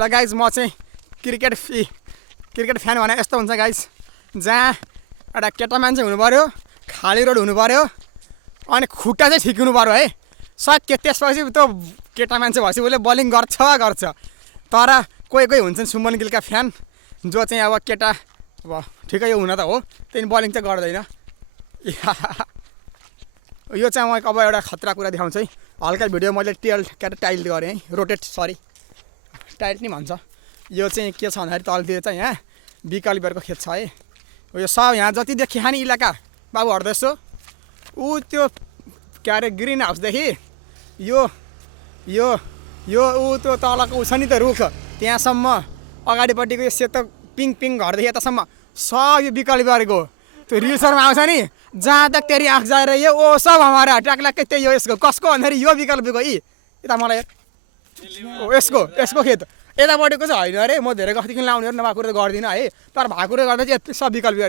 ल गाइज म चाहिँ क्रिकेट फ्यान भने यस्तो हुन्छ गाइज, जहाँ एउटा केटा मान्छे हुनु पऱ्यो, खाली रोड हुनु पऱ्यो, अनि खुट्टा चाहिँ ठिक हुनु पऱ्यो है। सायद त्यसपछि त्यो केटा मान्छे भएपछि उसले बलिङ गर्छ। तर कोही हुन्छन् सुमन गिलका फ्यान जो चाहिँ अब केटा अब ठिकै यो हुन त हो, त्यही बलिङ चाहिँ गर्दैन। यो चाहिँ म अब एउटा खतरा कुरा देखाउँछु है। हल्का भिडियो मैले टाइल गरेँ है, टाइल नि भन्छ। यो चाहिँ के छ भन्दाखेरि तलतिर चाहिँ यहाँ विकल्पहरूको खेत छ है। यो सब यहाँ जति देखियो नि इलाका बाबु हट्दैछ ऊ त्यो के अरे ग्रिन हाउसदेखि यो यो यो ऊ त्यो तलको ऊ छ नि त रुख, त्यहाँसम्म अगाडिपट्टिको यो सेतो पिङ घरदेखि यतासम्म सब यो विकल्पहरूको त्यो रिल्सहरूमा आउँछ नि, जहाँ तक तेरी आँख जा रही है ओ सब हमारा ट्याक्लाक्कै त्यही हो। यसको कसको भन्दाखेरि यो विकल्पको यता मलाई यसको खेत यतापट्टिको चाहिँ होइन अरे। म धेरै गतिकन लाउने नभएको कुरो त गर्दिनँ है, तर भएको कुरो गर्दा चाहिँ सब विकल्पहरू